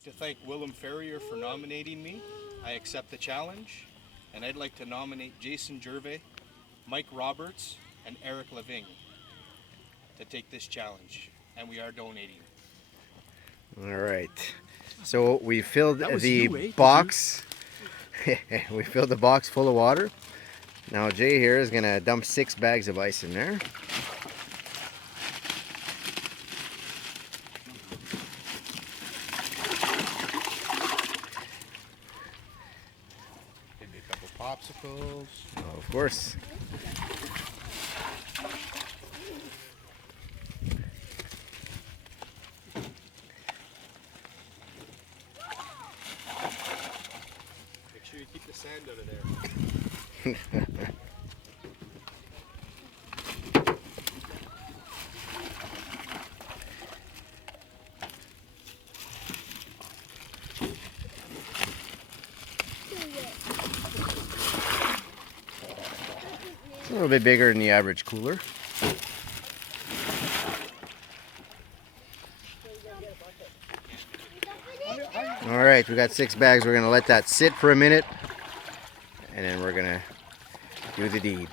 I'd like to thank Willem Ferrier for nominating me. I accept the challenge, and I'd like to nominate Jason Gervais, Mike Roberts, and Eric Lavigne to take this challenge, and we are donating. All right. So we filled the you, eh? box. We filled the box full of water. Now Jay here is gonna dump 6 bags of ice in there. Maybe a couple popsicles. Oh, of course. Make sure you keep the sand out of there. It's a little bit bigger than the average cooler. All right, we got 6 bags. We're gonna let that sit for a minute, and then we're gonna do the deed.